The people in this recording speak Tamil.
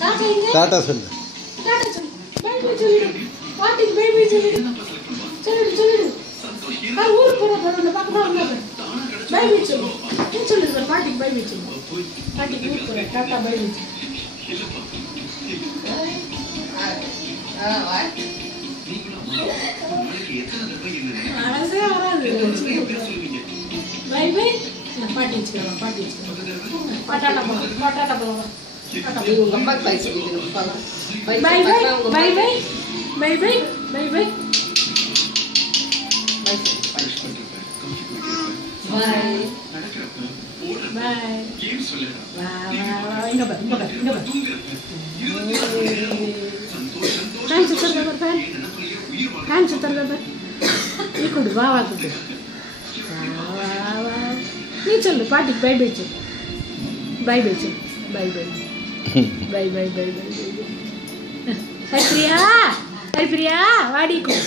டாடா சொல்லு. டாடா சொல்லு. பை பை சொல்லிடு. பாட்டிக்கு பை பை சொல்லிடு. சொல்லிடு. ஊருக்கு போற பக்கமா வந்து பை பை சொல்லு. நீ சொல்லு பாட்டிக்கு பை பை சொல்லு. பாட்டிக்கு ஊருக்கு போற டாடா பை பை சொல்லு. அரசே வராது. பை பை பாட்டி வச்சுக்கலாம். பாட்டி வச்சுக்கலாம். பட்டாட்டா போலாம். அம்மா பை சொல்லிடுங்க. Bye bye bye bye bye bye bye bye bye bye இங்க பாரு ஃபேன் சுத்தறத பாரு நீ கொடு வா கொடு நீ சொல்லு பாட்டிக்கு பை பை சொல்லு. பை பை சொல்லு. Bye bye bye bye bye bye Haripriya வாடிக்கும்